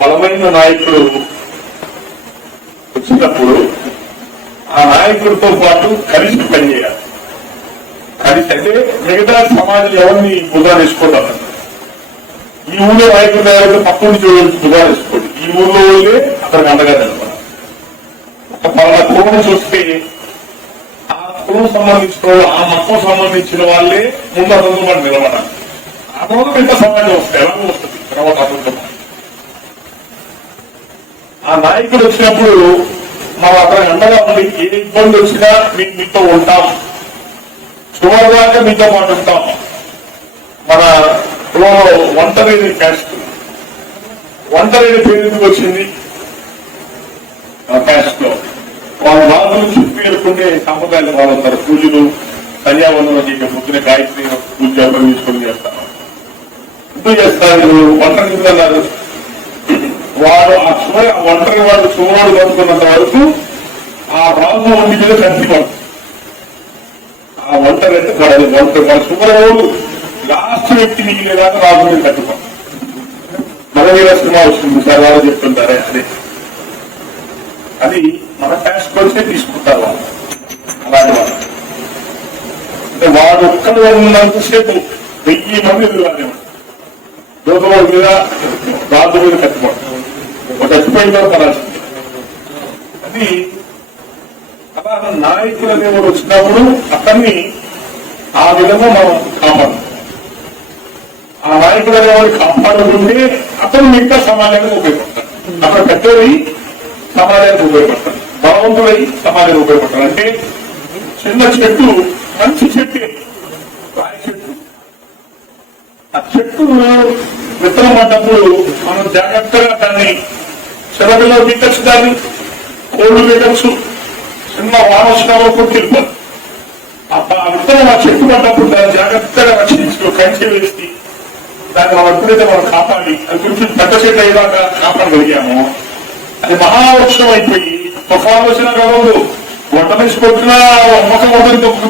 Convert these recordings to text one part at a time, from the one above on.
బలమైన నాయకుడు వచ్చినప్పుడు ఆ నాయకుడితో పాటు కలిసి పనిచేయాలి. కలిసి అంటే మిగతా సమాజం ఎవరిని బుధా వేసుకోవడం, ఈ ఊళ్ళో నాయకుడు తయారైతే పక్క నుంచి బుధా వేసుకోండి, ఈ ఊళ్ళో వాళ్ళే అక్కడికి అండగా నిలబడాలి. ఒక పలానా కులం చూస్తే ఆ కులం సంబంధించిన వాళ్ళు, ఆ మతం సంబంధించిన వాళ్ళే ముందు అతనితో పాటు నిలబడాలి. ఆ తర్వాత మిగతా సమాజం వస్తే ఎలాగో వస్తుంది తర్వాత అతనితో పాటు. ఆ నాయకుడు వచ్చినప్పుడు మనం అక్కడ అండగా ఉండి ఏ ఇబ్బంది వచ్చినా మీతో ఉంటాం, సుమారుగా మీతో పాటు ఉంటాం. మన ఒంటరి క్యాస్ట్, ఒంటరి పేరు ఎందుకు వచ్చింది క్యాస్ట్ లో? వాళ్ళ బాధలు చుట్టూ ఎదుర్కొంటే సాంప్రదాయాలు వాడుతారు. పూజలు సంధ్యావందనం చేసే పొద్దున గాయత్రి పూజ జపం తీసుకొని చేస్తారు. ఎందుకు చేస్తారు? ఒంటరి అన్నారు. వాడు ఆ ఒంటరి వాడు సుమారు పడుతున్నంత వరకు ఆ రాజు ఉండి మీద కట్టిపడు. ఆ ఒంటరి అంటే ఒంటరి వాడు సుమారు లాస్ట్ వ్యక్తి మిగిలేదాకా రాజు మీద కట్టిపడు. మన మీద సినిమా వస్తుంది సార్, వాళ్ళు చెప్తుంటారే అదే. అది మన ట్యాక్స్ కొలిసే తీసుకుంటారు వాళ్ళు. అలాంటి వాళ్ళు అంటే వాడు ఒక్కడు ఉన్నంతసేపు 1000 మంది ఎదురుగానే దోకల మీద రాజు మీద కట్టుబడి ఒక చచ్చిపోయిన పడాల్సింది. అది అలా నాయకులు అనేవాడు వచ్చినప్పుడు అతన్ని ఆ విధంగా మనం కాపాడు. ఆ నాయకులు అనేవాడు కాపాడుతుంటే అతను మిగతా సమాజానికి ఉపయోగపడతాడు. అక్కడ కట్టేది సమాజానికి ఉపయోగపడతాడు, బలవంతుడై సమాజానికి ఉపయోగపడతాడు. అంటే చిన్న చెట్టు, మంచి చెట్టు, రాయి చెట్టు. ఆ చెట్టు విత్తనం పడ్డప్పుడు మనం జాగ్రత్తగా దాన్ని చిన్నపిల్లలు పెట్టచ్చు, దాన్ని కోళ్లు పెట్టచ్చు, చిన్న వాన వచ్చిన కొట్టిపోదు. ఆ విత్తనం ఆ చెట్టు పడ్డప్పుడు దాన్ని జాగ్రత్తగా రక్షించు, కంచె వేసి దాన్ని మనం ఎప్పుడైతే మనం కాపాడి అది గురించి పెద్ద చెట్టు అయ్యేదాకా కాపాడగలిగామో అది మహావృక్షం అయిపోయి తుఫాను వచ్చినా కలవదు, వంట వేసి కొట్టినా మొక్క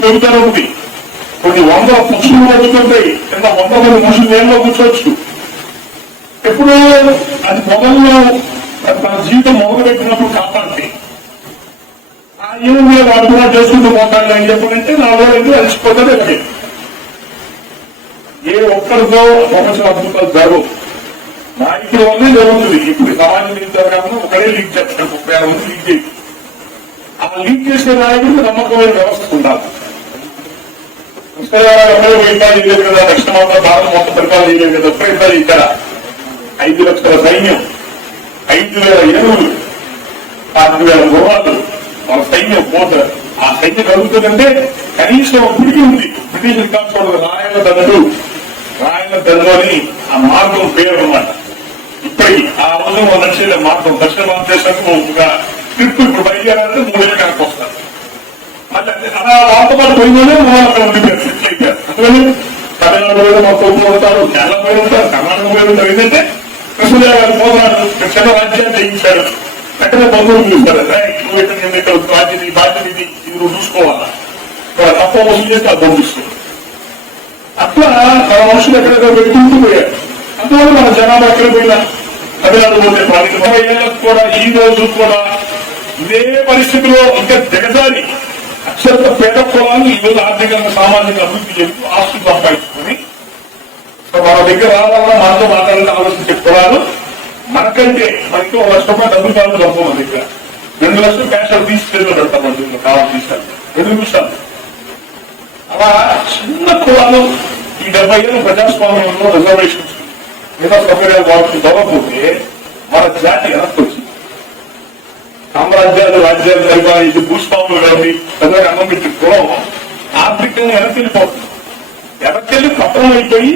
పెరుగుతూనే ఉంటుంది. కొన్ని 100 పక్షులు పడుతుంటాయి, కింద 100 మంది మనుషులు నేలలో కూర్చోవచ్చు. ఎప్పుడు అది మొదల్లో తన జీవితం మొదలుపెట్టినప్పుడు కాపాడితే ఆ ఏమి వాడు కూడా చేసుకుంటూ పోతాడు అని చెప్పాలంటే నా రోజు అలసిపోతాడు. ఎక్కడే ఏ ఒక్కరితో ప్రపంచం అద్భుతాలు జరగవు, నాయకుల వల్లే జరుగుతుంది. ఇప్పుడు సమాజం ఏం జరగాలని ఒకడే లీక్ చేస్తాడు, 36 మంది లీక్ చేసి ఆ లీక్ చేసే నాయకుడికి నమ్మకమైన వ్యవస్థ ఉండాలి. ఎవరో యుద్ధాలు చేయలేదు కదా, దక్షిణ భారత మొత్తం పరిపాలన చేయలేదు కదా, ఒక్క యుద్ధాలు ఇక్కడ 5 లక్షల సైన్యం, 5000 ఏనుగులు, 4000 గుర్రాలు, వాళ్ళ సైన్యం పోతారు. ఆ సైన్యం కలుగుతుందంటే కనీసం ఇప్పటికీ ఉంది. బ్రిటిష్ రికార్డ్ చూడదు, రాయల దండు అని ఆ మార్గం పేరు అన్నమాట. ఇప్పటికీ ఆ రోజు నడిచే మార్గం దక్షిణ భారతదేశానికి ఒక ట్రిప్ ఇప్పుడు బయలుదేరాలంటే 3 ఏళ్ళు కనుక వస్తారు. మళ్ళీ అలా వాళ్ళతో పాటు పోయినోనే అక్కడ ఉండిపోయారు, సెటిల్ అయిపోయారు. అందుకని తమిళనాడు మీద మొత్తం ఉంటారు, కేరళ మీద ఉంటారు, కర్ణాటక మీద ఉంటారు. ఏంటంటే కృష్ణదేవ గారు పోతున్నాడు, చిన్న రాజ్యాన్ని జయించాడు, వెంటనే బంధువులు చూస్తారు. నువ్వు ఇక్కడ బాధ్యత ఇది నువ్వు చూసుకోవాలా, తప్ప వసూలు చేస్తే అది పంపిస్తుంది. అట్లా మన మనుషులు ఎక్కడెక్కడ పెట్టుకుంటూ పోయారు. అందువల్ల మన జనాభా ఎక్కడ పోయినా తమిళనాడు పోతే 20 ఏళ్ళకు కూడా ఈ రోజు కూడా ఇదే పరిస్థితిలో ఇంకా దిగజారి అత్యంత పేద కులాలు ఈ రోజు ఆర్థికంగా సామాజిక అభివృద్ధి చెందుతూ ఆస్తులు సంపాదించుకొని మన దగ్గర రావాలన్నా మనతో మాట్లాడాలని ఆలోచించే కులాలు మనకంటే మనకి 1 లక్ష రూపాయలు డబ్బులు కావాలి తప్ప మన దగ్గర 2 లక్షలు క్యాష్ తీసుకెళ్ళి పెడతాం. మన కావాలి తీసుకెళ్ళి 2 నిమిషాలు. అలా చిన్న కులాలు ఈ 70 ఏళ్ళ ప్రజాస్వామ్యంలో రిజర్వేషన్స్ మిగతా సౌకర్యాలు వాళ్ళకి దొరకపోతే మన జాతి వెనక్కి వచ్చింది. సామ్రాజ్యాలు రాజ్యాలు పరిపాలించి భూస్వాములు కలిపి ప్రజలకు అన్నం పెట్టి కులం ఆర్థికంగా వెనక్కెళ్ళిపోతుంది. వెనక్కెళ్ళి పత్రం అయిపోయి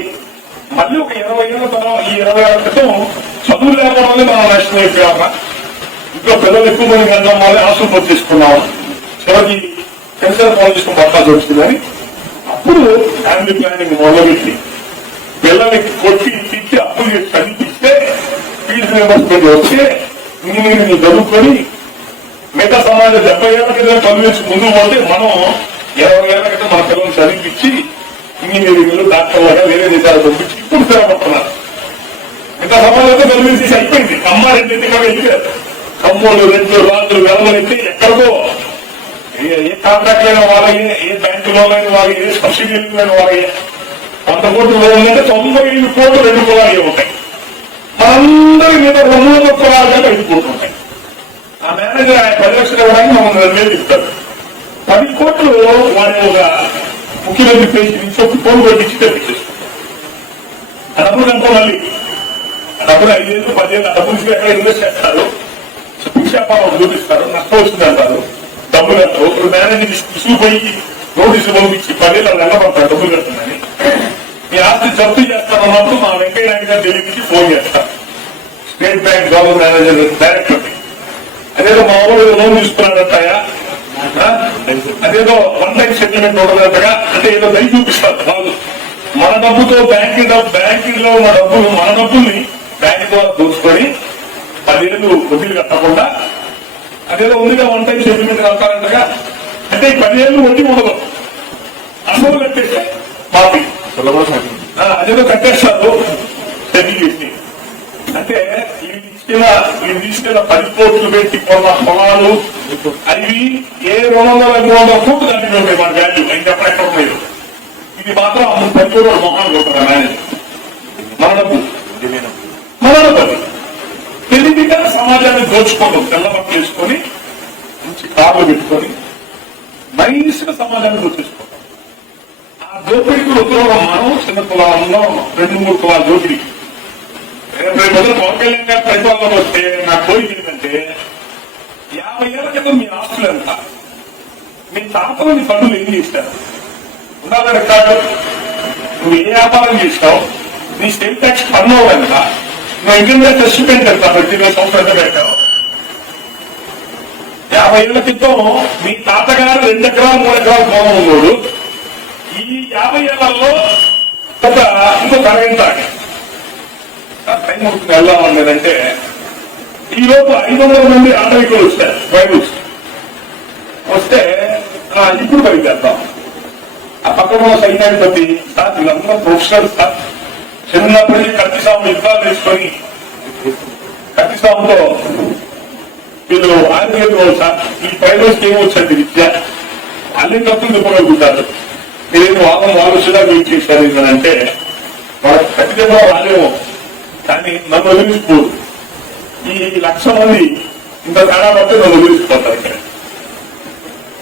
మళ్ళీ ఒక 20 ఏళ్ళ తర్వాత ఈ 20 ఏళ్ల క్రితం చదువు లేకపోవడం వల్ల మనం నష్టం అయిపోయామా, ఇంట్లో పిల్లలు ఎక్కువ మంది కన్నా మళ్ళీ ఆస్తులు పొందేసుకున్నాము, చివరికి పెన్షన్ ఫోన్ చేసుకుని పట్టాల్సి వచ్చిందని అప్పుడు ఫ్యామిలీ ప్లానింగ్ మొదలుపెట్టి పిల్లల్ని కొట్టి తిట్టి అప్పులు చేసి చదివిస్తే ఫీజు రియంబర్స్మెంట్ వస్తే ఇంజనీరింగ్ చదువుకొని మిగతా సమాజం 70 ఏళ్ల క్రితం చదివించి ముందుకు పోతే మనం 20 ఏళ్ల క్రితం మన పిల్లల్ని చదివించి ఇంజనీరింగ్ డాక్టర్లుగా వేరే దేశాలు పంపించి ఇప్పుడు స్థిరపడుతున్నారు. చేసి అయిపోయింది. అమ్మారెడ్డి అయితే ఇక్కడ వెళ్ళారు. కమ్మోళ్ళు, రెండు రాజులు వెళ్ళమైతే ఎక్కడికో ఏ కాంట్రాక్ట్ అయిన వాళ్ళకి, ఏ బ్యాంకులో వాళ్ళకి, ఏ సబ్సిడీలు అయిన వాళ్ళకి 100 కోట్లు లోన్ అంటే 95 కోట్లు 2 కులాలు ఉంటాయి. మనందరి మీద 200 కులాలు కంటే 5 కోట్లు ఉంటాయి. ఆ మేనేజర్ ఆయన 10 లక్షలు ఇవ్వడానికి మమ్మల్ని వేలు ఇస్తారు. 10 కోట్లు వారి ఒక ముఖ్యమంత్రి పేజీ నుంచి ఒక ఫోన్ కొట్టించి తెప్పించేస్తారు. ఆ డబ్బులు కనుక మళ్ళీ ఆ డబ్బులు 5 ఏళ్ళు 10 ఏళ్ళు ఆ డబ్బులు ఎక్కడ ఇన్వెస్ట్ చేస్తారు, వ్యాపారం చూపిస్తారు, నష్టం వచ్చిందంటారు, డబ్బులు అంటారు. ఒకరు మేనేజర్ తీసుకుపోయి నోటీసులు పంపించి 10 ఏళ్ళు వెళ్ళబడతారు డబ్బులు కడుతుందని. మీ ఆస్తి జప్తు చేస్తారన్నప్పుడు మా వెంకయ్య నాయుడు గారు ఢిల్లీకి ఫోన్ చేస్తారు, state bank governor manager director. అదేదో మా ఊరు లోన్ తీసుకున్నాడంటాయా, అదేదో వన్ టైం సెటిల్మెంట్ ఉండదంటగా, అంటే ఏదో దయ చూపిస్తారు వాళ్ళు. మన డబ్బుతో బ్యాంకింగ్ లో ఉన్న డబ్బులు, మన డబ్బుల్ని బ్యాంక్ ద్వారా దోచుకొని 10 ఏళ్ళు వడ్డీలు కట్టకుండా అదేదో ఉందిగా వన్ టైం సెటిల్మెంట్ కడతారంటగా. అంటే 10 ఏళ్ళు వడ్డీ ఉండదు, అసలు కట్టేస్తే మాఫీ అదేదో కట్టేస్తారు సెటిల్ చేసి. అంటే వీళ్ళు తీసుకెళ్ళిన 10 కోట్లు పెట్టి కొన్న పొలాలు అవి ఏ 200-300 కోట్లు దాంట్లో ఉంటాయి మన వాల్యూ. ఆయన చెప్పడం లేదు. ఇది మాత్రం 10 కోట్ల మొహాలు కొట్టారు మేనేజర్. మన డబ్బు తెలివిగా సమాజాన్ని దోచుకోవడం, తెల్లబట్టలు వేసుకొని మంచి కార్లు పెట్టుకొని నైస్గా సమాజాన్ని దోచేసుకోవడం. ఆ దోపిడికి ఉత్తరం మనం చిన్న కులాల్లో 2-3 కులాల దోపిడి. రేపు పవన్ కళ్యాణ్ గారి పరిపాలన వస్తే నా కోరిక ఏంటంటే 50 ఏళ్ల క్రితం మీ ఆస్తులు ఎంత, మీ తాతలు నీ పనులు ఏం చేశారు ఉండాలి రికార్డు. నువ్వు ఏ వ్యాపారం చేసినావు, నీ స్టేట్ ట్యాక్స్ పన్ను ఎంత, నువ్వు ఇన్కమ్ ట్యాక్స్ రెసిపెంట్ ఎంత, ప్రతి సంవత్సరం ఎంత పెట్టావు. 50 ఏళ్ల క్రితం మీ తాతగారు 2 ఎకరాలు 3 ఎకరాలు పొలం ఉన్నాడు. ఈ 50 ఏళ్లలో ఇంకొక అరగంట టైం అవుతుంది వెళ్దామని లేదంటే ఈ లోపు 500 మంది ఆటవికులు వచ్చారు. బైబుల్స్ వస్తే ఇప్పుడు పరిగెత్తాం. ఆ పక్కన సైన్యాధిపతి సార్ వీళ్ళందరూ ప్రొఫెషనల్ సార్, చిన్నప్పటికీ కత్తి సాము యుద్ధాలు వేసుకొని కత్తి సాముతో వీళ్ళు ఆంధ్రప్రదేశ్ సార్ ఈ బైబుల్స్కి ఏమొచ్చండి విద్య, అన్ని కత్తులు తిప్పగలుగుతారు, మీరేమో ఆలోచన వెయిట్ చేశారు అంటే వాళ్ళకి ఖచ్చితంగా రాలేమో, కానీ నన్ను వదిలిపోదు. ఈ 1,00,000 మంది ఇంత తేడా పడితే నన్ను వదిలిపోతారు. ఇక్కడ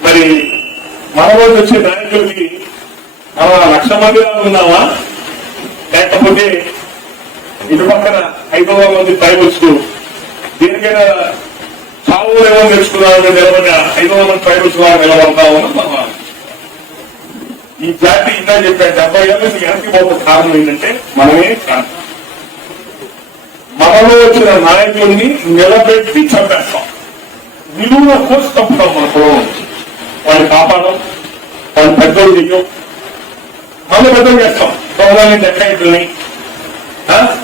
మరి మన రోజు వచ్చే నాయకులకి మనం 1,00,000 మంది ఉన్నామా, లేకపోతే ఇటు పక్కన 500 మంది ట్రైబల్స్ దీనికైనా చావు ఏమో నేర్చుకున్నామని నిలబడిన 500 మంది ట్రైబల్స్ నిలబడతామని మనం ఈ జాతి ఇంకా చెప్పాను. 70 ఏళ్ళ నుంచి వెనక్కి పోతున్న కారణం ఏంటంటే మనమే కాదు, మనలో వచ్చిన నాయకుల్ని నిలబెట్టి చంపేస్తాం, నిలువున కోసి తప్పుతాం. మన కులం వాళ్ళని కాపాడడం, వాళ్ళు పెద్దలు చెయ్యం, మనం పెద్దలు చేస్తాం. దొంగలని డెక్కైట్లని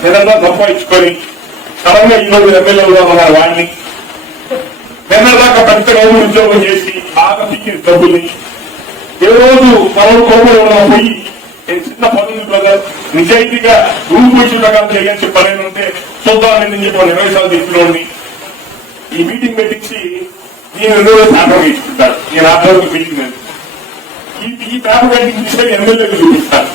నిరంతరం సంపాదించుకొని సడన్ గా ఈరోజు ఎమ్మెల్యేలుగా ఉన్న వాడిని నిన్నదాకా పెద్ద గౌరవ ఉద్యోగం చేసి బాగా పిక్కిన డబ్బుల్ని ఏ రోజు మనం కోపడి ఉన్నాం పోయి చిన్న పనులు బ్రదర్ నిజాయితీగా రూమ్ కూర్చుని ప్రకారం చేయాల్సి పని ఉంటే చూద్దామని చెప్పి 20 సార్లు చెప్పినోడిని ఈ మీటింగ్ పెట్టించి నేను 2 రోజులు పేపర్ ఇచ్చుకుంటాను. నేను ఆ రోజు మీటింగ్ ఈ పేపర్ పెట్టింగ్ తీసుకొని ఎమ్మెల్యేలు చూపిస్తాను.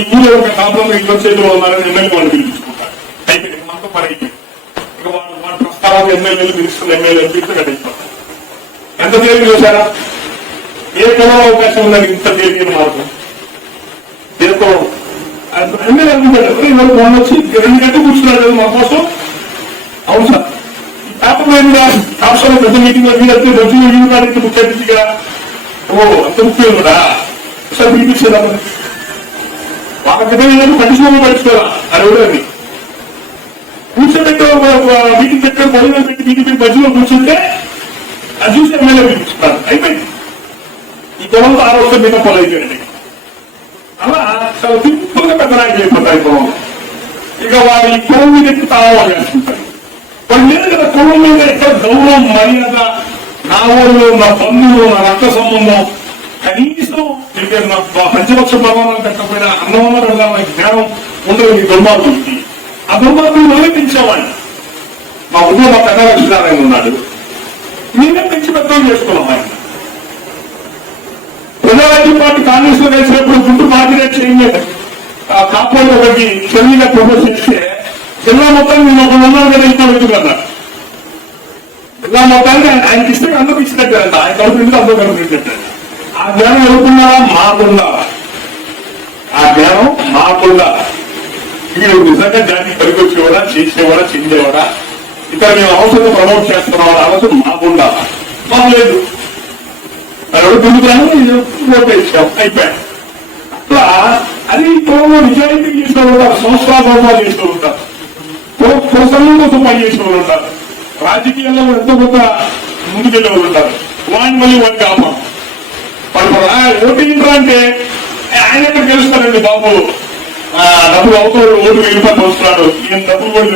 ఈ ఊళ్ళో ఒక కాపురంలో ఇంట్లో చేతిలో ఉన్నారని ఎమ్మెల్యే వాళ్ళు పిలిపించుకుంటారు. అయిపోయింది మనతో పని అయిపోయింది. ఇక వాళ్ళ ప్రస్తావాలు ఎమ్మెల్యేలు పిలుస్తున్న ఎమ్మెల్యేలు పిలిస్తే అయిపోతారు. ఎంత తేలిక చూసారా, ఏ కులం అవకాశం ఉందని ఇంత తేలికని మార్గం ఎమ్మెల్యే అనుకుంటాడు. మొన్న వచ్చి 2 గంటలు కూర్చున్నాడు మా కోసం. అవును సార్, ఈ పేపర్ మీద రాష్ట్రంలో పెద్ద మీటింగ్ వీళ్ళకి రోజు ముఖ్య అతిథిగా అంత ముఖ్యం కదా సార్ పిలిపించేదా వాళ్ళ పెద్ద పట్టించుకోమని పట్టించుకోరా అని ఎవరు కూర్చోబెట్టి మీటింగ్ పెట్టారు, పొలం పెట్టి మీటింగ్ పెట్టి మధ్యలో కూర్చుంటే అది చూసి ఎమ్మెల్యే పిలిపించుకున్నారు. అయిపోయింది. ఈ పొలంలో 6 రోజులు మీద పొలం అయిపోయింది. అలా చాలా సింపుల్ గా పెద్ద నాయకులు అయిపోతాయి పొలం. ఇక వారి పొలం మీద ఎక్కి తాళాలు వేసుకుంటారు. వాళ్ళు లేదు కదా పొలం మీద ఎక్కడ గౌరవం మర్యాద, నా ఊళ్ళు నా బంధువులు నా రక్త సంబంధం కనీసం నా పంచపక్ష ప్రమాణాలు పెట్టకపోయినా అన్నవన్న పెడదామని జ్ఞానం ఉండదు ఈ దుర్మార్గులకి. ఆ దుర్మార్గులు వదిలిపించేవాడిని మా ఊళ్ళో మా పెద్ద లక్ష్మీనారాయణ ఉన్నాడు. మేమే పెంచి పెద్దలు చేసుకున్నాం. ఆయన ప్రజారాజ్యం పార్టీ కాంగ్రెస్ లో వేసినప్పుడు గుంటూరు మార్కెట్ చేయలేదు. కాకపోతే ఒకటి చెల్లిగా ప్రపోజ్ చేస్తే జిల్లా మొత్తాన్ని నేను ఒక ఉన్నాను కదా ఇంట్లో వెళ్తున్నా. జిల్లా మొత్తానికి ఆయనకి ఇస్తే అందరికి ఇచ్చినట్టు ఆయన కడుపు నిండి అందరూ కడుపు నిండినట్టు. ఆ జ్ఞానం ఎవరుకున్నారా? మాకుండా. ఆ జ్ఞానం మాకుండా. వీడు నిజంగా జాతికి పనికొచ్చేవాడా, చేసేవాడా, చెందేవాడా, ఇక్కడ మేము అవసరం ప్రమోట్ చేస్తున్నాం అవసరం మాకుండా. మాకు లేదు. ఎవరు తిరుగుతాను ఓటు ఇచ్చాం, అయిపోయాడు. అట్లా అది ఇప్పుడు నిజాయితీ చేసిన వాళ్ళు ఉంటారు, సంస్థాగతంగా చేస్తూ ఉంటారు, ప్రోత్సాహం కోసం పనిచేసిన వాళ్ళు ఉంటారు, రాజకీయాల్లో ఎంతో కొంత ముందుకెళ్ళే వాళ్ళు ఉంటారు. వాడిని మళ్ళీ వాడికి ఆపం ఓటింగ్రా అంటే ఆయన ఎక్కడ గెలుస్తారండి బాబు, డబ్బులు అవుతాడు, ఓటు 1000 రూపాయలు వస్తున్నాడు, ఈయన డబ్బులు కూడా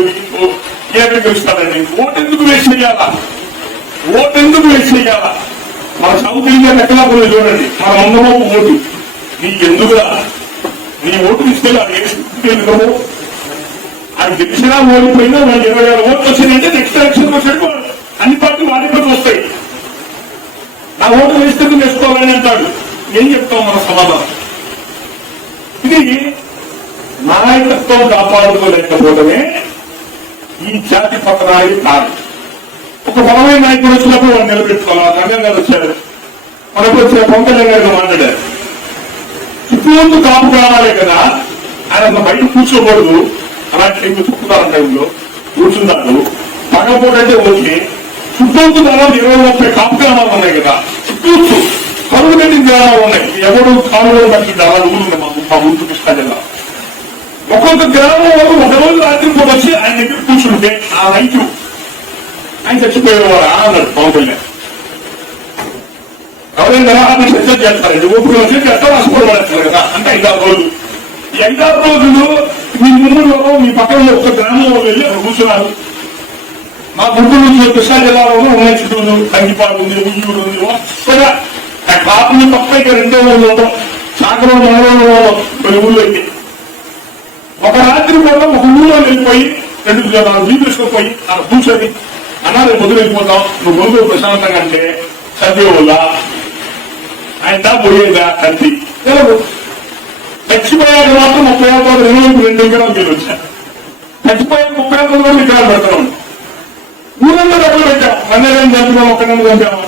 ఎక్కడ గెలుస్తాడండి. ఓటెందుకు వేస్ట్ చేయాలా? ఓటెందుకు వేస్ట్ చేయాలా? మన సౌత్ ఇండియా ఎక్కడా కూడా చూడండి, మన అందరం ఓటు నీకెందుకురా? నీ ఓటు తీసుకెళ్ళి అది ఎందుకు? అది గెలిచినా ఓడిపోయినా వాళ్ళు 26 ఓట్లు వచ్చినాయంటే నెక్స్ట్ ఎలక్షన్ వచ్చాడు అన్ని పార్టీలు వాడిపోతూ వస్తాయి. నా ఓటు వేస్తే వేసుకోవాలని అంటాడు. ఏం చెప్తాం మన సమాధానం? ఇది నాయకత్వం కాపాడుకోలేకపోవడమే ఈ జాతి పతనానికి కారణం. ఒక బలమైన నాయకుడు వచ్చినప్పుడు వాళ్ళు నిలబెట్టుకోవాలి. రంగం గారు వచ్చారు, మనకు వచ్చిన పవన్ కళ్యాణ్ గారితో మాట్లాడారు. చుట్టూ కాపు కావాలే కదా, ఆయన బయట కూర్చోకూడదు. అలాంటి టైంలో చుట్టుతారు టైంలో కూర్చున్నారు. పగపోటు అంటే ఓకే, చుట్టూ దాదాపు 20-30 కాపు గ్రామాలు ఉన్నాయి కదా, చుట్టూ కరువు పెట్టిన గ్రామాలు ఉన్నాయి. ఎవరు కాలువలు బట్టి అలా ఊరుంది మా ఊరు కృష్ణా జిల్లా. ఒక్కొక్క గ్రామం వరకు ఒక రోజు రాత్రి పూట వచ్చి ఆయన దగ్గర కూర్చుంటే ఆ రైతు ఆయన చచ్చిపోయేవారు అన్నాడు పవన్ కళ్యాణ్. ఎవరైనా చర్చ చేస్తారండి, ఓపిక వచ్చి చట్ట రాసుకోవడం కదా. అంటే 5-6 రోజులు, ఈ 5-6 రోజులు మీ ముందులో మీ పక్కన ఒక గ్రామంలో వెళ్ళి అక్కడ కూర్చున్నారు. మా గుంటూరు నుంచి కృష్ణా జిల్లాలో ఉన్నాయి, చిత్తూరు, కంగిపాడు ఉంది, ఉయ్యూరు ఉంది. ఒక్కగా కాపుని పక్కకి 2 ఊళ్ళు ఉండవు, సాగరం 4 కొన్ని ఊళ్ళు అయితే. ఒక రాత్రి కూడా ఒక ఊళ్ళో వెళ్ళిపోయి 2-4 వీలు వేసుకుపోయి అక్కడ కూర్చొని అన్నా రేపు పొద్దున వెళ్ళిపోతాం, నువ్వు గొంతు ప్రశాంతంగా అంటే చదివేవాళ్ళ ఆయన పోయేదా కంటి తెలుగు. చచ్చిపోయాక మాత్రం 30 ఎకరాలు మీరు వచ్చారు. చచ్చిపోయాక 30 ఎకరాలు కూడా విగ్రహాలు పెడతాం. ఊరంతా డబ్బులు పెట్టాం. రంగాగారిని చంపినాం, ఒక్కడిని చంపాము.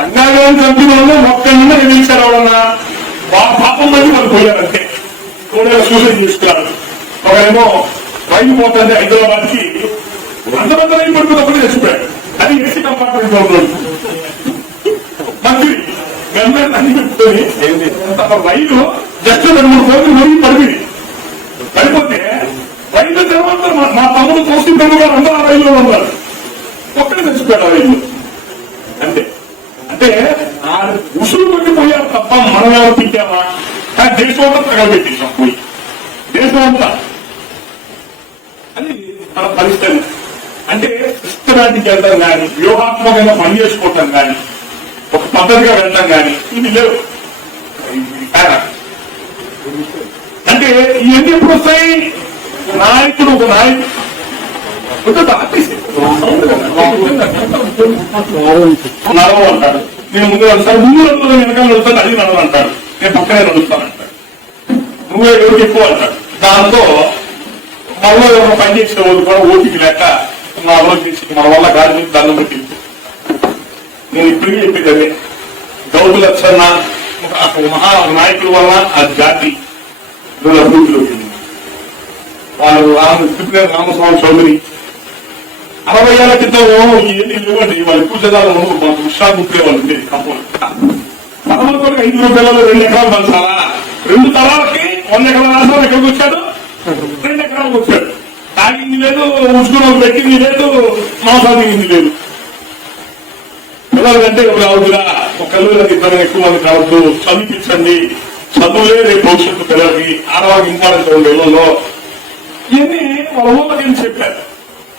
రంగాగారిని చంపిన వాళ్ళు ఒక్కడిని ఎదిరించారు. ఎవరన్నా పాపం మంది వాళ్ళు పోయారంటే కూడా సూసైడ్ చేసుకున్నారు. ఒకరేమో రైలు పోతుంది హైదరాబాద్ కి, అంతమంది రైలు పడుకున్నప్పుడు చచ్చిపోయాడు. అది ఏసీ కంపార్ట్మెంట్ లో ఉన్నాడు మంత్రి. అన్ని పెట్టుకొని రైలు జస్ట్ 2-3 రోజులు మురిగి పడిపోయింది. పడిపోతే రైలు తర్వాత మా తమ్ముడు కౌశిక్ గారు అందరూ ఆ రైల్లో ఉన్నారు. ఒక్కడే చచ్చిపోయాడు ఆ రైలు. అంతే. అంటే ఆ ఉసులు పట్టిపోయారు తప్ప మనం ఎవరు తింటామా? కానీ దేశం అంతా తగలబెట్టేసాం పోయి, దేశం అంతా. అది మన పరిస్థితి. అంటే సిస్టమాటిక్ వెళ్ళడం కానీ, వ్యూహాత్మకంగా పనిచేసుకోవటం కానీ, ఒక పద్ధతిగా వెళ్ళడం కానీ ఇవి లేవు. అంటే ఇవన్నీ ఎప్పుడు వస్తాయి? నాయకుడు ఒక నాయకుడు నడవ అంటాడు. నేను ముందు నడుస్తాను, ముందు నడుస్తాను, వెనకాల నడుస్తాను, అది నడవ అంటాడు. నేను పక్కనే నడుస్తానంటాడు. నువ్వే ఎవరికి ఎక్కువ అంటాడు. దాంతో మనలో ఎవరు పనిచేసిన వాళ్ళు కూడా ఓపిక లేక మా ఆలోచించి మన వల్ల గాడి నుంచి దండం పెట్టి నేను ఇప్పటికీ చెప్పేది గౌడు లక్షణ మహా నాయకుల వల్ల ఆ జాతి అభివృద్ధిలోకి వెళ్ళింది. వాళ్ళు రామస్వామి చౌదరి 60 ఏళ్ల క్రితం ఏంటి ఇవ్వండి వాళ్ళు ఎక్కువ జనాలు ఉత్సాహం గుర్తేవాళ్ళు ఉండేది. కప్పలు కూడా 5 రూపాయలలో 2 ఎకరాలు పంచాలా? 2 తరాలకి 100 ఎకరాల రాష్ట్రాలు ఎక్కడికి వచ్చాడు? 2 ఎకరాలకు వచ్చాడు. తాగింది లేదు, ఉసుకుని పెట్టింది లేదు, మాసాగింది లేదు. పిల్లలకంటే రావద్దురా, ఒక కళ్ళకి 2 ఎక్కువ మంది కావద్దు, చదివించండి, చదువులే రేపు భవిష్యత్తు పిల్లలకి, ఆడవాళ్ళకి ఇంపార్టెంట్ ఉండే ఇళ్లలో ఇవన్నీ వాళ్ళ ఊళ్ళకి చెప్పారు.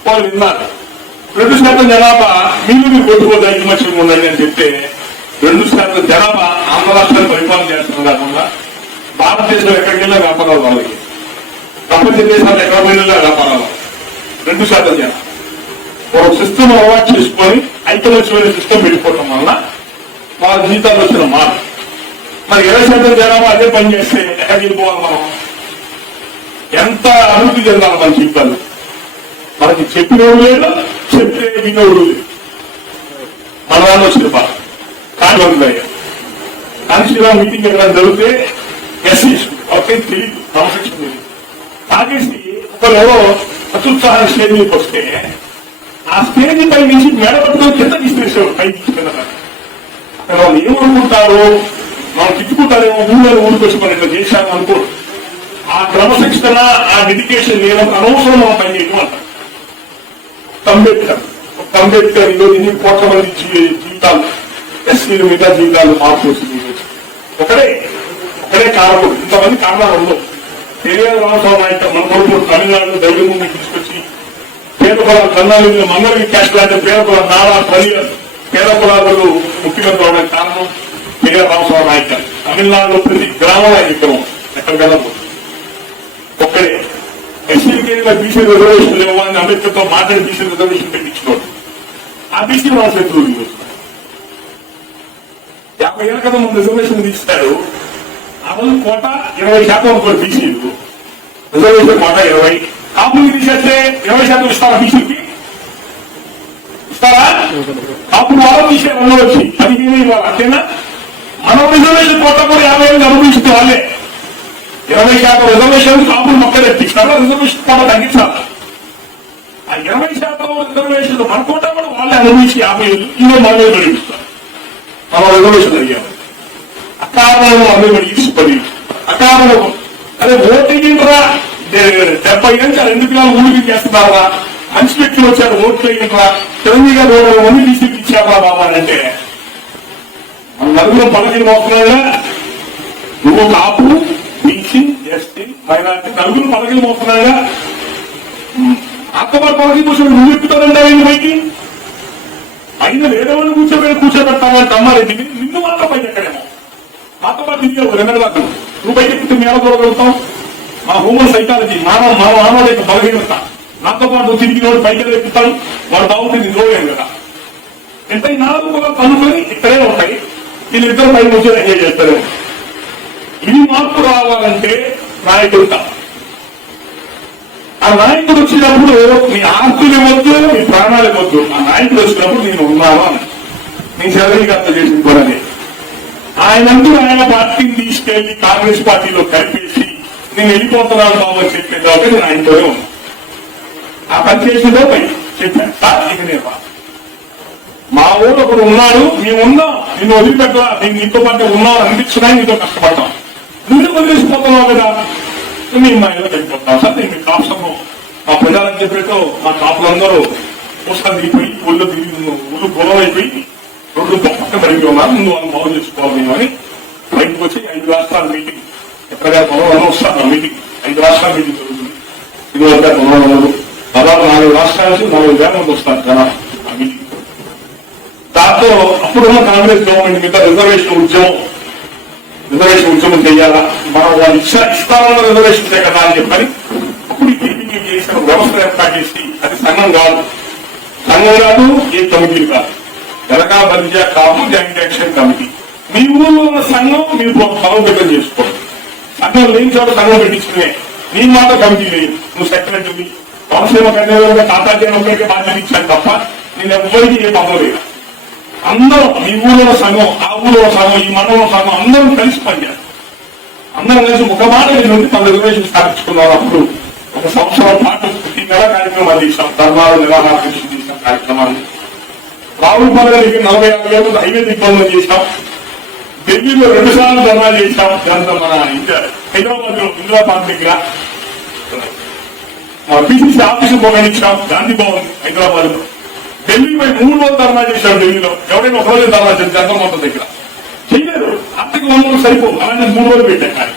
వాళ్ళు విన్నారు. 2% జనాభా మీరు కొట్టుకోదు 5 లక్షలు ఉండండి అని చెప్తే 2% జనాభా ఆంధ్ర రాష్ట్రాన్ని పరిపాలన చేస్తున్నారు కాకుండా భారతదేశంలో ఎక్కడికి వెళ్ళినా వ్యాపారాలు వాళ్ళకి, ప్రపంచ దేశాలు ఎక్కడ పోయినా వ్యాపారాలు. 2% జనం ఒక సిస్టమ్ అలవాటు చేసుకొని ఐకమత్యమైన సిస్టమ్ వెళ్ళిపోవటం వల్ల వాళ్ళ జీవితాలు వచ్చిన మాట. మరి 20% జనాభా అదే పని చేస్తే ఎక్కడికి వెళ్ళిపోవాలి మనం? ఎంత అభివృద్ధి చెందాలి మన జీవితాలు? మనకి చెప్పినోడు లేదు, చెప్తే వినోడు లేదు. మన వాళ్ళు వచ్చిన బాధ కాన్స్టిట్యూషన్ మీటింగ్ ఎక్కడ జరిగితే ఎస్సీ ఒకే తెలియదు, క్రమశిక్షణ తెలియదు. తాగేసి ఒకరు అత్యుత్సాహం స్టేజ్ మీదకి వస్తే ఆ స్టేజ్ పై నుంచి మేడ పట్టుకొని కింద తీసేసారు. పై తీసుకున్న అక్కడ వాళ్ళు ఏమనుకుంటారు, మనం తిట్టుకుంటారేమో, ఊళ్ళో వచ్చి మనం ఇట్లా చేశాను అనుకోరు. ఆ క్రమశిక్షణ, ఆ డెడికేషన్ లేనప్పుడు అనవసరం మనం పని చేయడం అంటారు. అంబేద్కర్ ఈరోజు ఎన్ని కోట్ల మంది జీవితాలు, ఎస్సీల మీద జీవితాలు మార్పు వచ్చింది. ఒకడే కారణం, ఇంతమంది కారణాలు ఉండవు. పెరియార్ రామస్వామి నాయక్ మన కొడుకు తమిళనాడు ధైర్యం ముందు తీసుకొచ్చి పేద కులాల కన్నాలు మంగళగిరి క్యాస్ట్ లాంటి పేద కుల నారా పరియార్ పేద కులాలు ముఖ్యమంత్రి అవడానికి కారణం పెరియార్ రామస్వామి నాయక్. తమిళనాడులో ప్రతి గ్రామంలో విగ్రహం ఎక్కడికైనా ఒక్కడే. ఎస్సీలకి బీసీ రిజర్వేషన్ ఇవ్వాలని అంబేద్కర్ తో మాట్లాడి బీసీ రిజర్వేషన్ పెట్టించుకోండి. ఆ బీసీ వాళ్ళ శత్రువులు 50 ఏళ్ళ క్రితం ముందు రిజర్వేషన్ తీస్తాడు. అమలు కోట 20% అనుకోండి బీసీలు, రిజర్వేషన్ కోట 20. కాపులకి తీసేస్తే 20% ఇస్తారా? బీసీకి ఇస్తారా? కాపులు వాళ్ళు తీసే వాళ్ళు వచ్చి 15 ఇవ్వాలి, అంతేనా? మనం రిజర్వేషన్ కోట కూడా 50 ఏళ్ళు అనుభవిస్తే వాళ్ళే 20% రిజర్వేషన్ కాపులు మొక్క తెప్పిస్తారా? రిజర్వేషన్ కోట తగ్గించాలి. ఆ 20% రిజర్వేషన్ మన కోట కూడా వాళ్ళే అనుభవించి 50 ఏళ్ళు ఇంకో మనమే నడిపిస్తారు. మనం రిజర్వేషన్ అడిగాము అకారణం అమ్మే పడి అకారణం అదే ఓట్లేయండిరా 70 నుంచి 2 కిలోలు ఊరికి చేస్తున్నారా? మంచి వ్యక్తులు వచ్చారు, ఓట్లు వేయండిరా, చిరంజీవి గారు 200 మంది తీసుకు ఇచ్చారా బాబా అంటే మన నలుగురు పలకలు మోస్తున్నాడా? నువ్వు కాపు, బీసీ, ఎస్టీ, మైనార్టీ నలుగురు పలకలు మోస్తున్నాడా? అక్కబారు పలకి కూర్చొని నువ్వు ఎక్కుతానంటావు పైకి. అయినా వేరే వాళ్ళు కూర్చోబెడతామని తమ్మారెడ్డి నిన్ను మాత్రం పైకి ఎక్కడేమో మాతో పాటు తిరిగావు 2 దాకా. నువ్వు బయట ఎక్కితే మేము చూడగలుగుతాం? మా హ్యూమన్ సైకాలజీ మానవుడి యొక్క బలహీనత. నాతో పాటు తిరిగినోడు పైకి ఎక్కుతాడు, వాడు బాగుంటుంది చూడలేము కదా. ఎంత 4 కూడా కనుక్కొని ఇక్కడే ఉంటాయి, వీళ్ళిద్దరు పైకి వచ్చి ఎంజాయ్ చేస్తారు. ఇది మార్పు రావాలంటే నాయకుడు కాదు. ఆ నాయకుడు వచ్చినప్పుడు మీ ఆస్తులు ఇవ్వద్దు, మీ ప్రాణాలు ఇవ్వద్దు. ఆ నాయకుడు వచ్చినప్పుడు నేను ఉన్నాను అని నేను చదివి అర్థం చేసింది కూడా. ఆయనంటూ ఆయన పార్టీని తీసుకెళ్లి కాంగ్రెస్ పార్టీలో కలిపేసి నేను వెళ్ళిపోతున్నాను బాబు అని చెప్పే కాబట్టి నేను ఆయనతోనే ఉన్నాను. ఆ పని చేసిందో పై చెప్పాను సార్, ఇక నేను మా ఊరు ఒకడు ఉన్నాడు, మేము ఉన్నాం, నిన్ను వదిలిపెట్టా, నేను నీతో పాటు ఉన్నావు అనిపించినా నీతో కష్టపడతాం. నువ్వు వదిలేసిపోతున్నావు కదా, మేము మా ఇళ్ళకి వెళ్ళిపోతాం సార్. నేను మీ కాపుసము మా ప్రజలకు చెప్పేటో మా కాపులందరూ పుస్తకం దిగిపోయి ఊళ్ళో గొడవ అయిపోయి 2 పక్కన పడిపోయి ఉన్నారు, ముందు వాళ్ళు బాగు చేసుకోవాలి అని బయటకు వచ్చి 5 రాష్ట్రాల మీటింగ్ ఎక్కడగా పొలంలో వస్తారు. ఆ మీటింగ్ 5 రాష్ట్రాల మీటింగ్ జరుగుతుంది. ఇది వద్ద పొలంలో దాదాపు 4 రాష్ట్రాల నుంచి 40,000 మంది వస్తారు జనాలు ఆ మీటింగ్. దాంతో అప్పుడున్న కాంగ్రెస్ గవర్నమెంట్ మీద రిజర్వేషన్ ఉద్యమం చేయాలా, మనం వాళ్ళు ఇస్తామన్న రిజర్వేషన్ కదా అని చెప్పని అప్పుడు టీపీకి చేసిన వ్యవస్థ ఏర్పాటు చేసి, అది సంఘం కాదు ఏ కమిటీలు కాదు, తెలంగాణ బలిజా కాపు జాయింట్ యాక్షన్ కమిటీ. మీ ఊళ్ళో ఉన్న సంఘం మీరు బలోపేతం చేసుకోండి. సంఘం లేని చోట సంఘం పెట్టించుకునే నీ మాట కమిటీ లేదు. నువ్వు సెక్రటరీ కోనసీమ కన్వీనర్గా తాతాజీని ఒక్కడికే బాధ్యత ఇచ్చాను తప్ప నేను ఎవ్వరికి ఏ పదం లేదు. అందరూ మీ ఊళ్ళో సంఘం, ఆ ఊళ్ళో సంఘం, ఈ మండలంలో సంఘం అందరం కలిసి పనిచేస్తారు. అందరం కలిసి ఒక మాట నుండి మన రిజర్వేషన్ స్థాపించుకున్నాం. అప్పుడు 1 సంవత్సరం పాటు ప్రతి నెల కార్యక్రమాలు చేశాం, ధర్మాలు నిరాహార చేసిన కార్యక్రమాలు. రావులపాలెంకి 45,000 హైవే దిగ్బంధం చేశాం. ఢిల్లీలో 2 సార్లు ధర్నాలు చేశాం. మన హైదరాబాద్ లో ఇందిరా పార్క్ దగ్గర పిసిసి ఆఫీసు పోగొనిచ్చాం, గాంధీ భవన్ హైదరాబాద్ లో. ఢిల్లీపై 3 రోజులు ధర్నా చేశారు. ఢిల్లీలో ఎవరైనా 1 రోజు ధర్నా చేశారు, జనతా మొత్తం దగ్గర చేయలేదు. ఆర్థిక వనరులు సరిపోదు, అలానే 3 రోజులు పెట్టారు.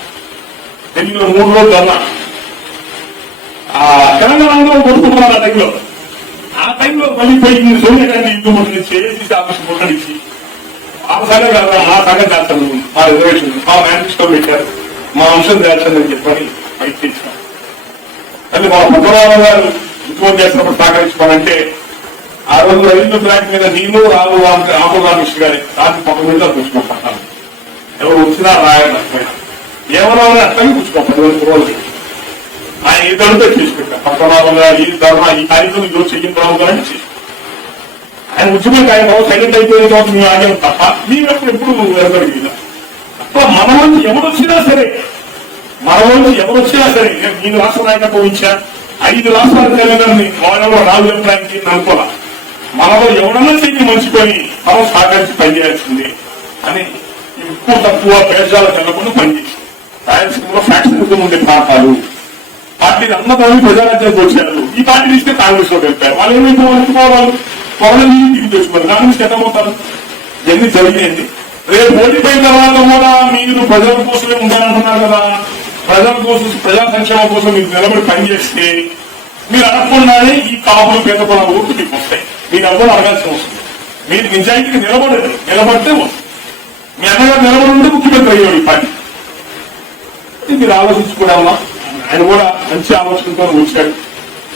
ఢిల్లీలో 3 రోజులు ధర్నా. తెలంగాణలో కొట్టుకున్నారు ఆ టైంలో. ఆ టైంలో మళ్ళీ పోయి సోనియా గాంధీ ఇంటి ముందు చేసి ఆఫీస్ ముట్టడిచ్చి ఆ సంఘం కాదు, మా సంఘం చేస్తాను, మా రిజర్వేషన్ మా మేనిఫెస్టో పెట్టారు, మా అంశం చేస్తానని చెప్పని బయట చేశాం. అది మా పుట్టరామ గారు ఉద్యమం చేస్తున్నప్పుడు సహకరించుకోవాలంటే ఆ రోజు రవీంద్ర బ్లాక్ మీద నేను రాహుల్ రామకృష్ణ గారి రాత్రి 10 నిమిషాలు కూర్చుకుంటాను. ఎవరు వచ్చినా రాయడం ఏమన్నా అట్లనే కూర్చుకోండి 10 రోజులు ఆయన ఏ ధరతో చేసి పెట్టారు. పక్కన ఈ ధర్మ ఈ కార్యక్రమం ఈరోజు చెయ్యం రావుగానే చేసి ఆయన ఉద్యమం ఆయన సైలెంట్ అయిపోయిన తర్వాత మేము ఆగాం తప్ప మేము ఎప్పుడు వెనకడిగిన అట్లా మన నుంచి ఎవరొచ్చినా సరే నేను రాష్ట్ర నాయకత్వం ఇచ్చా 5 రాష్ట్రాలు తెలియదని వాళ్ళలో రాజు అభిప్రాయానికి అనుకోలే. మనలో ఎవరన్నా చెయ్యి మంచుకొని మనం సహకరించి పనిచేయాల్సింది అని ఎక్కువ తక్కువ పేషాలు తెలకుండా పనిచేసి రాయలసీమలో ఫ్యాక్షన్ ఉండే ప్రాంతాలు పార్టీలు అందరూ ప్రజారాజ్యానికి వచ్చారు. ఈ పార్టీ ఇస్తే కాంగ్రెస్ లో వెళ్ళిపోయారు. వాళ్ళు ఏమైతే అనుకోవాలి వాళ్ళని తిరిగి తెచ్చుకున్నారు. కాంగ్రెస్ ఎట్టబోతారు ఎన్ని జరిగాయండి. రేపు ఓడిపోయిన తర్వాత కూడా మీరు ప్రజల కోసమే ఉండాలంటున్నారు కదా. ప్రజల కోసం ప్రజా సంక్షేమం కోసం మీరు నిలబడి పనిచేస్తే మీరు అడగకుండానే ఈ కాపులు పేద కుల ఓట్లు మీకు వస్తాయి. మీరు ఎవరు అడగాల్సిన వస్తుంది. మీరు నిజాయితీకి నిలబడితే వస్తుంది. మీ అన్నగారు నిలబడి ఉంటే ముఖ్యమంత్రి అయ్యాడు ఈ పార్టీ. మీరు ఆలోచించుకోవడమ్మా. ఆయన కూడా మంచి ఆలోచనతో వచ్చాడు.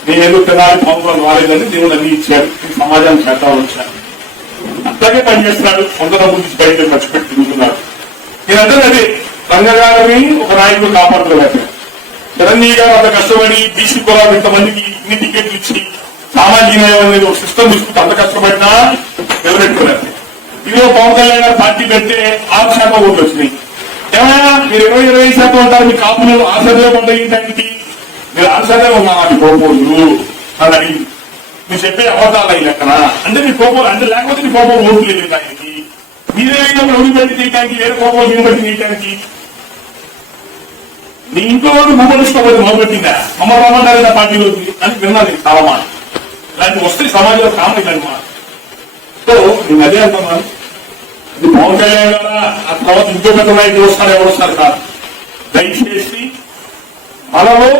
నేనేదో తినాలి పావులు రాలేదని దేవుడు అన్ని ఇచ్చాడు. సమాజానికి చేద్దామని వచ్చాను. అట్లాగే పనిచేస్తున్నాడు. సొంత డబ్బులు తీసి బయట ఖర్చు పెట్టి తిరుగుతున్నాడు. నేనంటే అదే రంగగారిని ఒక నాయకుడు కాపాడుకోలేదు. చిరంజీవి గారు అంత కష్టపడి బీసీ కులాలు ఇంతమందికి ఇన్ని టికెట్లు ఇచ్చి సామాజిక న్యాయం అనేది ఒక సిస్టమ్ తీసుకుంటే అంత కష్టపడినా నిలబెట్టుకోలేదు. ఇదిగో పవన్ కళ్యాణ్ గారు పార్టీ పెడితే 6% ఓట్లు వచ్చినాయి. ఏమైనా మీరు 20% ఉంటారు. మీ కాపులు ఆశలో ఉంటాయి. దానికి మీరు ఆశలే ఉన్నా నాకు కోపోలు అని అడిగి మీరు చెప్పే అబద్ధాలు అయ్యి లెక్కన అంటే మీ కోపాలు అంటే లేకపోతే మీ కోపం ఓట్లు లేదు. దానికి మీరేమైనా ఓడి పెట్టి తీయడానికి వేరే కోపాలు మీరు బట్టి తీయడానికి నీ ఇంట్లో భూపరిష్టపోతే మొదలుపెట్టిందా అమ్మ రమ్మంటారు పార్టీలోకి అని విన్నాను. చాలా మాట ఇలాంటి వస్తే సమాజంలో కామన్ ఇలాంటి మాట. సో నేను అదే అంటున్నాను. ఇది పవన్ కళ్యాణ్ గారా ఆ తర్వాత ఇంకో పెద్ద నాయకులు వస్తారు ఎవరు వస్తారు కాదు. దయచేసి మనలో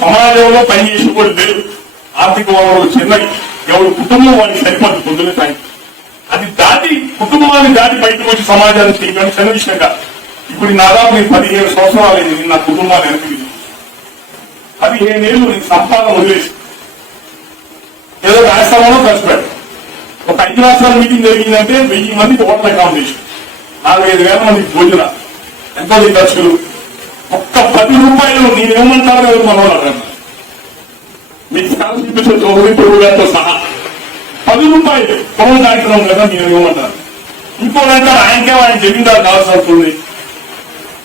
సమాజంలో పనిచేసి కూడా లేదు. ఆర్థిక వనరులు చిన్నవి. ఎవరు కుటుంబం వారికి సరిపడి పొద్దునే సాయం అది దాటి కుటుంబాన్ని దాటి బయటకు వచ్చి సమాజానికి చేయడం చిన్న విషయం కాదు. ఇప్పుడు దాదాపు నేను 17 సంవత్సరాలు అయింది నా కుటుంబాన్ని వెనక్కి 15 ఏళ్ళు నేను సంపాదన వదిలేసి ఏదో రాష్ట్రంలో ఖర్చు పెట్టాను. ఒక 5 రాష్ట్రాల మీటింగ్ జరిగిందంటే 1000 మందికి ఓట్ల అకామిడేషన్ 4,5,000 మందికి భోజనం ఎంతో ఖర్చులు. ఒక్క 10 రూపాయలు నేనేమంటారో మనవాళ్ళు మీకు స్కాలర్షిప్ ఇచ్చే చౌదరితో సహా 10 రూపాయలు పొలం దాటున్నాం కదా నేనేమంటారు. ఇంకోటంటే ఆయన జమీందారు కావాల్సి అవుతుంది.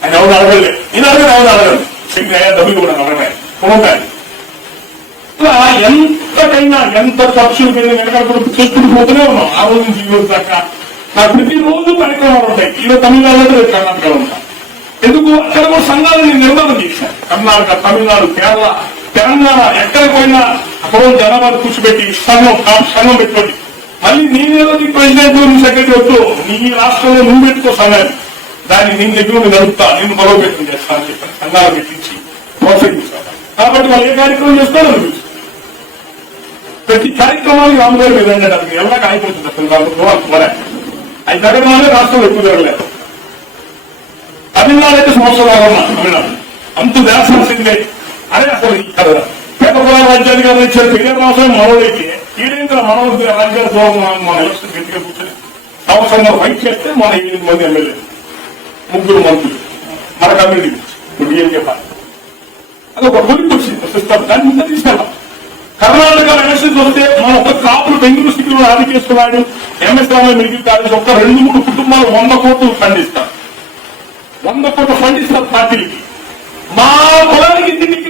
ఆయన ఎవరు అడగలేదు. నేను అడగదు ఎవరు అడగదు. శక్తి అయ్యా డబ్బులు కూడా అడగాలి పొలం కానీ ఇట్లా ఎంతకైనా ఎంత ఖర్చులు వెనకాల చెప్పుడు పోతూనే ఉన్నాం. ఆ రోజు నుంచి ఈ రోజు దాకా నాకు ప్రతిరోజు కార్యక్రమాలు ఉంటాయి. ఈరోజు తమిళనాడులో రేపు కర్ణాటకలో ఉంటాను. ఎందుకు అక్కడ కూడా సంఘాలు నేను నిర్మాణం చేశాను. కర్ణాటక, తమిళనాడు, కేరళ, తెలంగాణ ఎక్కడికి పోయినా అక్కడ జనాభాను కూర్చోబెట్టి సంఘం పెట్టుకోండి. మళ్ళీ నేనేదో నీ ప్రెసిడెంట్ నీ సెక్రటరీ వద్దు. నీ రాష్ట్రంలో నువ్వు పెట్టుకో సంఘాన్ని. దాన్ని నేను దగ్గర నడుపుతా నేను బలోపేతం చేస్తానని చెప్పాను. సంఘాలు పెట్టించి ప్రోత్సహిస్తాను. కాబట్టి వాళ్ళు ఏ కార్యక్రమం చేస్తారో అనిపించింది. ప్రతి కార్యక్రమానికి రాముగారు వెళ్ళండి. ఎవరికి అయిపోతుంది అసలు అది జరగడమే రాష్ట్రంలో ఎక్కువ జరగలేదు. తమిళనాడు అయితే సంవత్సరాలు ఉన్నా తమిళనాడు అంత దేశాల్సిందే. అదే అసలు పేద కులాల రాజ్యాధికారులు ఇచ్చారు. పెరియార్ రాష్ట్రం మనోడైతే ఈడేంద్ర మనో రాజ్యాలు మన ఎలక్షన్ గట్టిగా కూర్చొని సంవత్సరంగా ఫైట్ చేస్తే మన 8 మంది ఎమ్మెల్యేలు 3 మంత్రులు మన కమ్యూనిటీ ఇప్పుడు డిఎంకే పార్టీ అదొక గురికి వచ్చింది సిస్టమ్. దాన్ని ఇంత తీసుకెళ్ళాం. కర్ణాటక ఎలక్షన్స్ వస్తే మన ఒక్క కాపులు బెంగళూరు సిటీలో ఆదికేస్తున్నాడు. ఎంఎస్ రామయ్య మెడికల్ కాలేజ్ ఒక్క 2-3 కుటుంబాలు 100 కోట్లు ఫండ్ ఇస్తారు. 100 కోట్లు ఫండ్ ఇస్తారు పార్టీలకి. మా పొలానికి ఇంటికి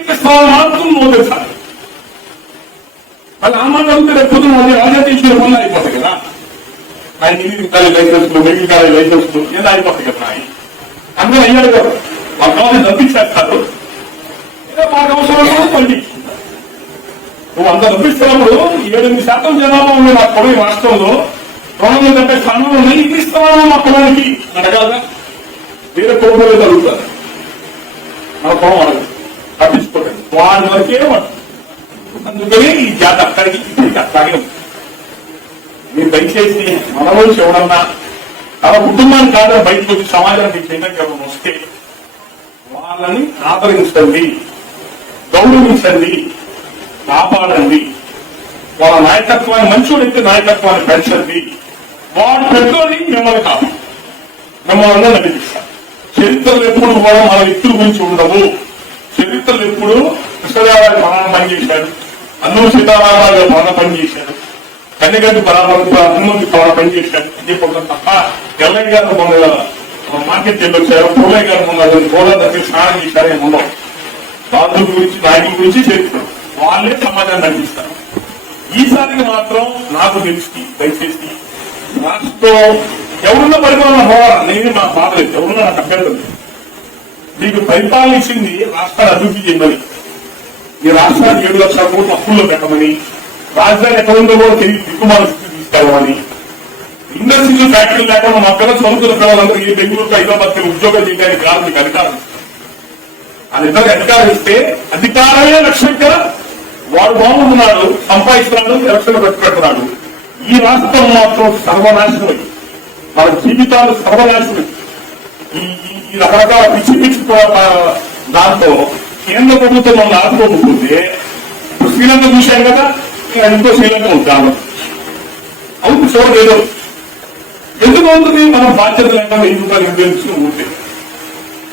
మాత్రం మోదేశారు. వాళ్ళు ఆ మాట అడిగితే రేపు పొద్దున రాజకీయ పనులు అయిపోతాయి కదా. ఆయన engineering college license medical college license ఏదో అయిపోతాయి కదా. అందరూ అయ్యాడు కదా. వాళ్ళ కాలేజ్ తప్పించేస్తారు. ఏదో మాకు అవసరం పండించుకుంటారు. నువ్వు అంత తప్పిస్తున్నప్పుడు 7-8% జనాభా ఉంది నా పొలం రాష్ట్రంలో 270 స్థానాలు ఉన్నాయి. ఇది ఇస్తున్నాను మా పొలానికి అడగాల. వేరే కోపంలో జరుగుతారు. మన పొలం అడగదు తప్పించుకోండి. వాడి వరకే అందుకని ఈ జాత అక్కడికి ఇప్పటికి అట్లాగే ఉంది. మీరు దయచేసి మనలో ఎవడన్నా తమ కుటుంబానికి కాదు బయటకు వచ్చి సమాజానికి చేయడానికి ఎవరు వస్తే వాళ్ళని ఆదరించండి, గౌరవించండి, కాపాడండి. వాళ్ళ నాయకత్వాన్ని మంచోడైతే నాయకత్వాన్ని పెంచండి, వాడు పెద్దోని మిమ్మల్ని కాదు, మిమ్మల్ని నడిపిస్తారు. చరిత్రలు ఎప్పుడు కూడా మన వ్యక్తుల గురించి ఉండవు. చరిత్రలు ఎప్పుడు కృష్ణదేవరాయలు మరణ పనిచేశాడు, అల్లూరి సీతారామరాజు గారు మరణ పనిచేశాడు, కన్యగడ్డి హనుమంతి మరణ పనిచేశాడు అని చెప్పడం తప్ప ఎల్లయ్య గారు మొన్న మార్కెట్ వెళ్ళొచ్చారు, పూలయ్య గారు మొన్న గోదా దగ్గర స్నానం చేశారు ఏమి ఉండవు. రాజుల గురించి నాయకుల గురించి చరిత్ర వాళ్ళే సమాజాన్ని నడిపిస్తారు. ఈసారికి మాత్రం నాకు తెలిసి దయచేసి రాష్ట్రం ఎవరున్న పరిపాలన పోవాలా, నేను మా బాధలేదు, ఎవరున్నా నాకు అభ్యంతరం లేదు. మీకు పరిపాలన ఇచ్చింది రాష్ట్రాన్ని అభివృద్ధి చేయమని, ఈ రాష్ట్రాన్ని 7 లక్షల కోట్ల అప్పుల్లో పెట్టమని, రాజధాని ఎక్కడ ఉందో కూడా తెలియదు దిక్కుమాల స్థితి తీసుకెళ్ళమని, ఇండస్ట్రీలు ఫ్యాక్టరీలు లేకుండా మా పిల్లలు చదువుతున్న పిల్లలందరికీ బెంగళూరులో హైదరాబాద్ ఉద్యోగం చేయడానికి కాదు మీకు అధికారం. వాళ్ళిద్దరికి అధికారం ఇస్తే అధికారమే లక్ష్యంగా వాడు బాగుంటున్నాడు, సంపాదిస్తున్నాడు, ఎలక్షన్ పెట్టుకుంటున్నాడు. ఈ రాష్ట్రం మాత్రం సర్వనాశనం, మన జీవితాలు సర్వనాశనం. ఈ రకరకాల పిచ్చి పిచ్చి దాంతో కేంద్ర ప్రభుత్వం మనం ఆదుకోకపోతే శ్రీలంక చూశాం కదా, ఇంకో శ్రీలంక ఉంటాను అవును చూడలేదు. ఎందుకు అవుతుంది? మనం బాధ్యత లేకుండా 1000 రూపాయలు నిర్వహించుకుని ఉంటే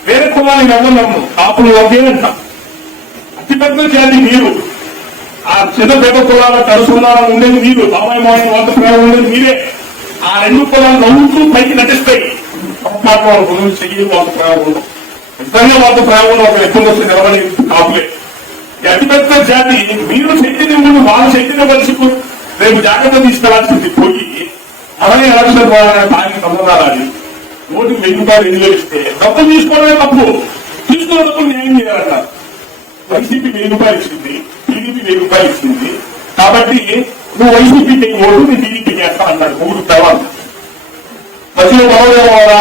వేరే కులాన్ని నమ్మన్నాము, కాపులు ఒకే అంటాం. అతిపెద్ద జాతి మీరు, ఆ చిన్న పెద్ద కులాల కలుసుకున్నారా ఉండేది మీరు, బాబాయ్ మామయ్య వాళ్ళ ప్రేమ ఉండేది మీరే. ఆ 2 కులాలు నవ్వుతూ పైకి నటిస్తాయి. మాట్లాడుకుని చెయ్యి వాళ్ళ ప్రేమ ఉండవు, నిజంగా వాళ్ళ ప్రేమ ఒక ఎక్కువ వచ్చి నిలబడి కాపులే. అతిపెద్ద జాతి మీరు చైతన్యం ముందు వాళ్ళ చైతన్యం కలిసి రేపు జాగ్రత్త తీసుకెళ్లాల్సింది పోయి అలాగే ఎలక్షన్ దానికి సంబంధాలు ఓటుకు 1000 రూపాయలు 2000 ఇస్తే డబ్బులు తీసుకోవడమే తప్పు, తీసుకున్న డబ్బులు న్యాయం చేయాలన్నారు. వైసీపీ 1000 రూపాయలు ఇచ్చింది, టీడీపీ 1000 రూపాయలు ఇచ్చింది, కాబట్టి నువ్వు వైసీపీకి ఓటు నీ టీడీపీకి వేస్తా అన్నాడు. 3 తర్వాత మధ్యలో మనోడేమోవాలా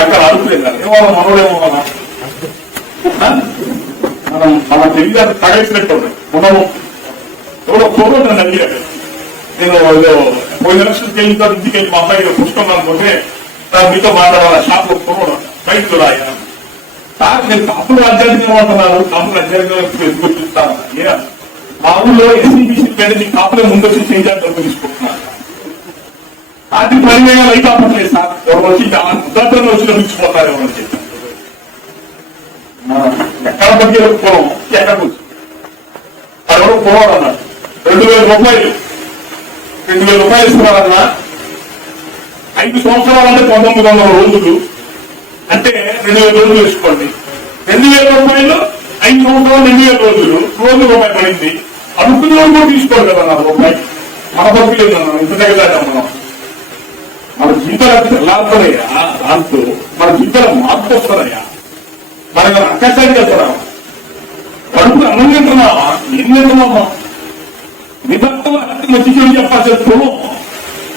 అక్కడ అడుగులేదు కదా, ఏమో మనోడేమోవాలా మనం తెలియదు తగలిసినట్టు ఉండవు. ఎవరో కోరు నన్ను అడిగాడు, నేను పోయిన ఎలక్షన్కి వెళ్ళిన తర్వాత ఇంటికి వెళ్ళి మా అబ్బాయి పుస్తకం అనుకుంటే మీతో మాట్లాడాలి షాప్ లో కొనుగోడు బయటకు రాయా సార్, నేను కాపులు రాజ్యానికి ఏమంటున్నాను, కాపులు రాజ్యానికి ఎదుగుతాను. మా ఊళ్ళో ఎస్సీబీసీ పేరు నీ కాపులే ముందొచ్చి చేయాలని డబ్బు తీసుకుంటున్నాను. ఆర్థిక పరివేగాలు అయితే అవ్వట్లేదు సార్, ఎవరు వచ్చి ఉదాహరణ వచ్చి లభించిపోతారు ఎవరు చెప్పి ఎక్కడ బట్టి పొలం ఎక్కడికి వచ్చి ఎవరు పోవాలి అన్నాడు. 2000 రూపాయలు 2000 రూపాయలు ఇస్తున్నారన్నా, 5 సంవత్సరాలంటే 1900 రోజులు అంటే 2000 రోజులు వేసుకోండి. 2000 రూపాయలు 5 సంవత్సరాలు 2000 రోజులు, రోజు రూపాయి పడింది. అనుకునే వాళ్ళు కూడా తీసుకోరు కదా నా రూపాయి. మన బతుకు లేదన్నా, ఇంత దగ్గర మన జీవితాలు వెళ్ళాలయ్యా, దాంతో మన జీవితాలు మార్పు వస్తారయ్యా. మనకు అక్కసారి కదా కడుపు అన్నం తింటున్నావా, ఏం తింటున్నామా, నిబద్ధంగా మంచి చెడు చెప్పాల్సిన పూర్వం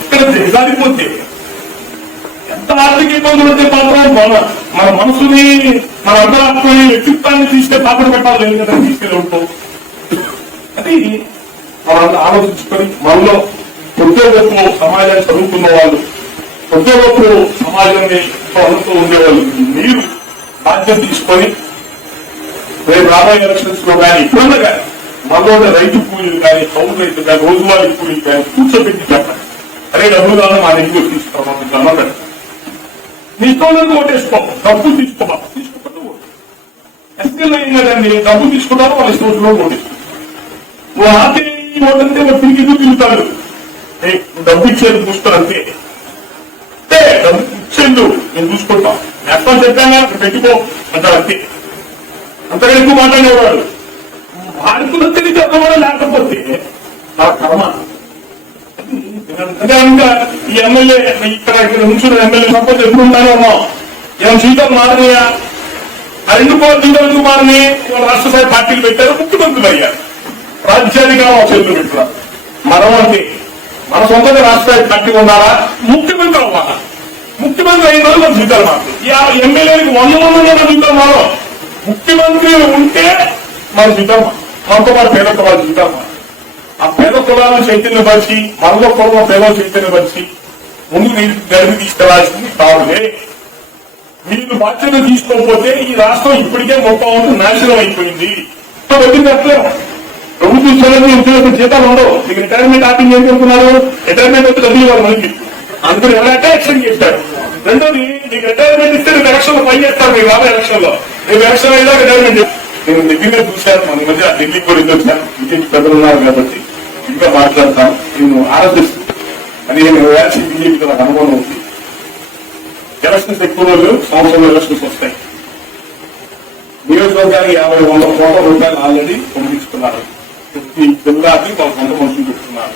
ఇక్కడ దిగజారిపోతే ఎంత ఆర్థిక ఇబ్బందులు ఉంటే మాత్రం మన మనసుని మన అంతరాత్మని వ్యక్తిత్వాన్ని తీసుకెళ్ళి తాపడ పెట్టాలి లేదు కదా, తీసుకెళ్ళి ఉంటాం. అది మనం ఆలోచించుకొని మనలో కొద్దో గొప్ప సమాజాన్ని చదువుకున్న వాళ్ళు, కొద్దో గొప్ప సమాజాన్ని అనుకుంటూ ఉండేవాళ్ళు మీరు బాధ్యత తీసుకొని రేపు రాబోయే ఎలక్షన్స్ లో కానీ ఇప్పుడున్న కానీ మనలో రైతు కూలీలు కానీ, కౌలు రైతు కానీ, రోజువారీ కూలీలు కానీ కూర్చోబెట్టి చెప్పండి, అరే డబ్బులు కావాలి మా దగ్గర తీసుకోవాలి జమ్మకండి, నీ తోళ్ళకి ఓటేసుకో, డబ్బులు తీసుకోవా తీసుకోకుండా ఓటు ఎస్ఎల్ ఏం కదండి, డబ్బులు తీసుకుంటారు వాళ్ళ ఇష్టంలో ఓటేసుకో. నువ్వు ఆపే ఓటంటే తిరిగి తిరుగుతాడు, డబ్బు ఇచ్చేది చూసుకోరు అంతే, డబ్బు ఇచ్చేందు నేను చూసుకుంటాం ఎక్కడ చెప్పాను అక్కడ పెట్టుకో అంటారు అంతే. అంతగా ఎక్కువ మాట్లాడేవాడు వాడుకున్న తిరిగి చెప్పడం లేకపోతే నా కర్మ. అంటే ఇంకా ఈ ఎమ్మెల్యే ఇక్కడ నుంచున్న ఎమ్మెల్యే సపోజ్ ఎప్పుడు ఉన్నారో ఉన్నాం, ఏమైనా జీవితాలు మారినాయా? ఆ 2 కోట్ల జీవితాలు ఎందుకు మారినాయి? రాష్ట్ర స్థాయి పార్టీలు పెట్టారు, ముఖ్యమంత్రులు అయ్యారు, రాజ్యాధికారం చేతులు పెట్టారు. మనం అంటే మన సొంతంగా రాష్ట్ర స్థాయి పార్టీ ఉండాలా, ముఖ్యమంత్రి అవ్వాలా. ముఖ్యమంత్రి అయిన రోజు మన జీవితాలు మారు, ఎమ్మెల్యేలకు 100 మంది జీవితాలు మారు. ముఖ్యమంత్రి ఉంటే మన జీవితం మనతో పాటు పేద కులాల జీవితాలు మారు. ఆ పేద కులాలను చైతన్యపరిచి మనలో కులం పేదలు చైతన్యపరిచి ముందు గడిపి తీసుకెళ్లాల్సింది కావులే. మీరు బాధ్యత తీసుకోకపోతే ఈ రాష్ట్రం ఇప్పటికే మొత్తం నాశనం అయిపోయింది. పెట్టలేము ప్రభుత్వ ఉద్యోగం జీతాలు ఉండవు. మీకు రిటైర్మెంట్ ఆపింగ్ ఏం చెప్తున్నారు, రిటైర్మెంట్ వచ్చి డబ్బులు ఇవ్వాలి మనకి, అందుకని ఎవరైతే ఎక్స్టెండ్ చేస్తాడు. రెండోది, మీకు రిటైర్మెంట్ ఇస్తే రేపు ఎలక్షన్ లో పని చేస్తారు. మీకు రాబోయే ఎలక్షన్ లో రేపు ఎలక్షన్ అయినా రిటైర్మెంట్. నేను దగ్గరగా చూశాను, మన మధ్య ఢిల్లీకి కూడా వెళ్ళి వచ్చాను. ఇంటికి పెద్దలు ఉన్నారు కాబట్టి ఇంకా మాట్లాడతాను. నేను ఆరాధిస్తాను. 15 ఏళ్ళ బీజేపీతో నాకు అనుభవం ఉంది. ఎలక్షన్స్ ఎక్కువ రోజులు సంవత్సరంలో ఎలక్షన్స్ వస్తాయి. నియోజకవర్గానికి 50-100 కోట్ల రూపాయలు ఆల్రెడీ పంపించుకున్నారు. ప్రతి జిల్లాకి వాళ్ళ సొంత మనుషులు పెట్టుకున్నారు.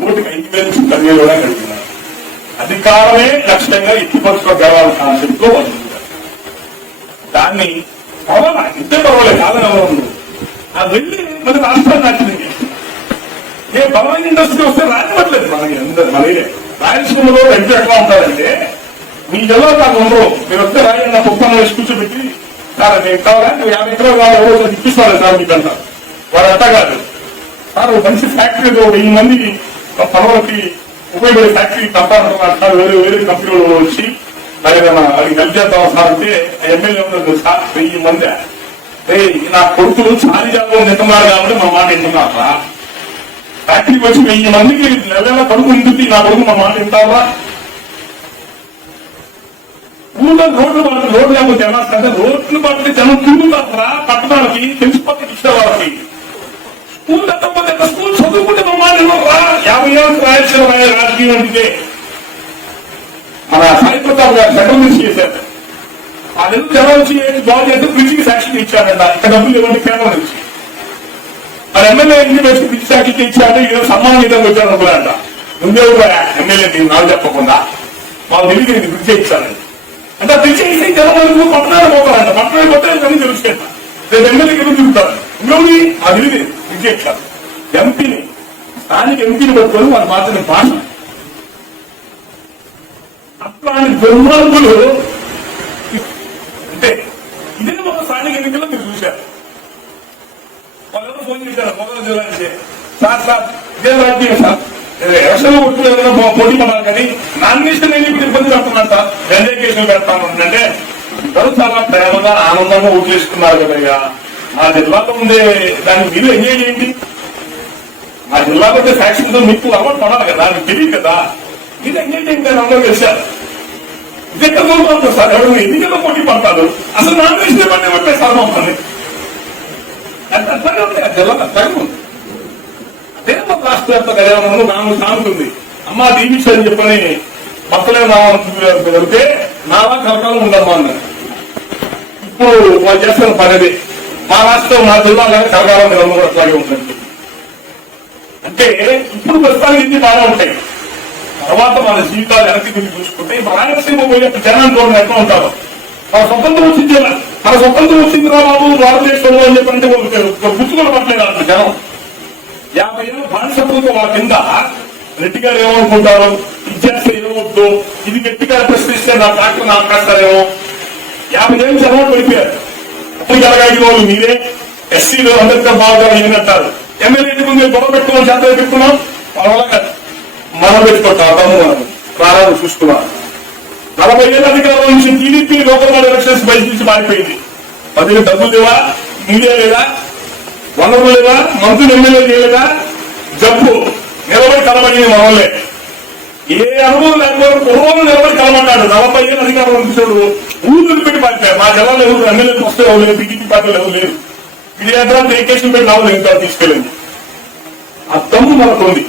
3-5,000 నుంచి 10,000 కూడా గడుపుతున్నారు. అధికారమే లక్ష్యంగా ఎత్తిపరుచుకో గెలవాల కాన్సెప్ట్ లో వాళ్ళు దాన్ని పర్వాలేదు, ఇద్దరు పర్వాలేదు, కాదని ఎవరు అది వెళ్ళి మరి రాష్ట్రాన్ని నచ్చింది. ఏ బలమైన ఇండస్ట్రీ వస్తే రానివ్వట్లేదు మనకి. మనకి రాయలసీమలో రైతులు ఎట్లా ఉంటారంటే, మీ జిల్లా నాకు ఉండరు, మీరు వస్తే రాయండి, నాకు ఒప్పందం వేసి కూర్చోబెట్టి సార్ నేను కావాలా 50 ఎకరాలు కావాలి, ఎవరో ఇప్పిస్తారు సార్ మీకు అంటారు. వాడు అట్ట కాదు సార్, మంచి ఫ్యాక్టరీ 1000 మంది పనులకి ఉపయోగపడే ఫ్యాక్టరీ తప్పాలంటున్నారు సార్. వేరే కంపెనీలు వచ్చి అది హెల్ప్ చేద్దాం సార్ అంటే ఎమ్మెల్యే ఉన్నారు సార్ 1000 మంది. నా కొడుకులు చాలి జాబం నింటున్నారు కాబట్టి మా మాట వింటున్నారా? ఫ్యాక్టరీకి వచ్చి 1000 మందికి నెల కడుపు ఉంటుంది, నా కొడుకు మా మాట వింటారా? ఊళ్ళో రోడ్లు లేకపోతే ఎలా అంటే రోడ్లు పడితే జనం తిరుగుతారా పట్టణాలకి, తెలిసిపోతే ఇచ్చే వాళ్ళకి. స్కూల్ తప్పకపోతే స్కూల్ చదువుకుంటే మా మాట విన్నారా? 50 ఏళ్ళకి రాయలసీమ రాజకీయం అంటే మన సాయి ప్రతాప్ గారు సెకండ్ చేశారు. ఆ నెల జనం వచ్చి జాబ్ చేస్తే బ్రిడ్జికి సాక్షి ఇచ్చాడంట. ఇక్కడ డబ్బులు ఇవ్వండి కేంద్రం నుంచి. ఆ ఎమ్మెల్యే ఇంటికి వచ్చి బ్రిడ్జ్ సాక్షి ఇచ్చాడు. ఇక్కడ సమ్మానం విధంగా వచ్చాడు అనుకున్నాడంట. ముందే ఎమ్మెల్యే నాకు చెప్పకుండా మాకు తెలియదు ఇది బ్రిడ్జ్ ఇచ్చాడండి. అంటే బ్రిడ్జ్ ఇస్తే జనం వరకు పట్టణాలు పోతారంట. పట్టణాలు పోతే అన్ని తెలుసుకుంటా రేపు ఎమ్మెల్యేకి ఎందుకు తిరుగుతారు. ఇంకోటి ఆ తెలియదు బ్రిడ్జ్ ఇచ్చారు. ఎంపీని స్థానిక ఎంపీని పట్టుకొని వాళ్ళ మాత్రమే భాష అట్లాంటి దుర్మార్గులు అంటే ఇదే ఒక స్థానిక ఎన్నికల్లో మీరు చూశారు. వాళ్ళెవరో ఫోన్ చేశారు మొదలు జిల్లా నుంచి, సార్ ఇదే రాజకీయం సార్, ఎలక్షన్లో కొట్టుకుని ఏదైనా పోటీ పడాలి కానీ నామినేషన్ నేను ఇప్పుడు ఇబ్బంది పెడుతున్నాను సార్, రెండే కేసులు పెడతాను అంటే అందరూ చాలా ప్రేమగా ఆనందంగా ఓట్లు వేసుకున్నారు కదయ్యా. ఆ జిల్లాలో ఉండే దాన్ని మీరు ఎంజాయ్ చేయండి. ఆ జిల్లాలో ఉండే ఫ్యాక్షన్తో మీకు అలవాటు పడాలి కదా, మీకు తెలియదు కదా. ఇది ఎంజాయ్ చేయండి అని అందరూ తెలిసారు. ఇది ఎక్కడ కోరుకుంటారు సార్, ఎవరు ఎన్నికల్లో పోటీ పడతారు, అసలు నామినేషన్ ఇవ్వండి అంటే సార్ మమ్మల్ని అట్లాగే ఉంది. ఆ జిల్లా అట్లాగే ఉంది. అదే మా రాష్ట్ర వ్యాప్త కళ్యాణంలో నాలుగు సాగుతుంది. అమ్మా దీవించని చెప్పని పక్కలే వెళ్తే నాలా కలకాలం ఉండమ్మా అన్నారు. ఇప్పుడు వాళ్ళు చేస్తున్న పని అదే. మా రాష్ట్రం మా జిల్లా కలకాలం కూడా అట్లాగే ఉంటుంది. అంటే ఇప్పుడు ప్రస్తుతానికి ఇన్ని బాగా ఉంటాయి. తర్వాత మన జీవితాలు వెనక్కి గురించి చూసుకుంటే ఇప్పుడు రాయలసీమ పోయినప్పుడు జనాన్ని చూడండి ఎట్లా ఉంటారు. మన స్వతంత్రం వచ్చింది, మన స్వతంత్రం వచ్చింది రా బాబు భారతదేశంలో అని చెప్పంటే గుర్తుకులు పట్టలేదు అంట జనం. 50 ఏళ్ళ బానిసత్వంతో వాళ్ళ కింద రెడ్డి గారు ఏమనుకుంటారు, ఇది చేస్తే ఏమవుద్దు, ఇది గట్టిగా ప్రశ్నిస్తే నా డాక్టర్ నాకు కాస్తారేమో. 50 ఏళ్ళు జనం పడిపోయారు. అప్పుడు జరగాలి వాళ్ళు మీరే ఎస్సీలు అంబేద్కర్ బాగా ఏమంటారు, ఎమ్మెల్యే ముందు గొడవ పెట్టుకోమని చేత పెట్టుకున్నాం. వాళ్ళ మనం పెట్టుకుంటాం తమ్ము మనం ప్రారంభం చూసుకున్నాం. 40 ఏళ్ళ అధికారంలో నుంచి టీడీపీ లోకల్ ఎలక్షన్స్ బయట నుంచి మారిపోయింది. 10 డబ్బులు లేవా, మీడియా లేదా, వనరులు లేదా, మంత్రులు ఎమ్మెల్యే చేయలేదా, జబ్బు నిలబడి కలబడింది మనోళ్ళే. ఏ అనుభవం లేకపోతే పూర్వం నిలబడి కలబడ్డాడు. 40 ఏళ్ళ అధికారంలో చూసాడు, ఊళ్ళు పెట్టి పారిపోయారు. మా జిల్లాలో ఎవరు ఎమ్మెల్యేకి వస్తే ఎవరు లేదు, టీడీపీ పార్టీలు ఎవరు లేదు. ఇది ఎక్కడ ఏకేషన్ పెట్టి నాలుగు ఇంకా తీసుకెళ్ళింది. ఆ తమ్ము మనకు ఉంది.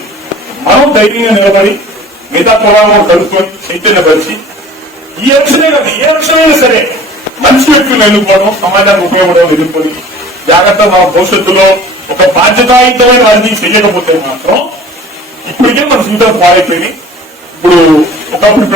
మనం ధైర్యంగా నిలబడి మిగతా కులాలను కలుపుకొని చైతన్యపరిచి ఈ ఎలక్షనే కాదు ఏ ఎలక్షన్ అయినా సరే మంచి వ్యక్తులు ఎన్నుకోవడం, సమాజానికి ఉపయోగపడడం ఎదుర్కొని జాగ్రత్త మన భవిష్యత్తులో ఒక బాధ్యతాయుతమైన రాజకీయం చేయకపోతే మాత్రం ఇప్పటికే మన జీవితాలు పాడైపోయినాయి. ఇప్పుడు ఒకప్పుడు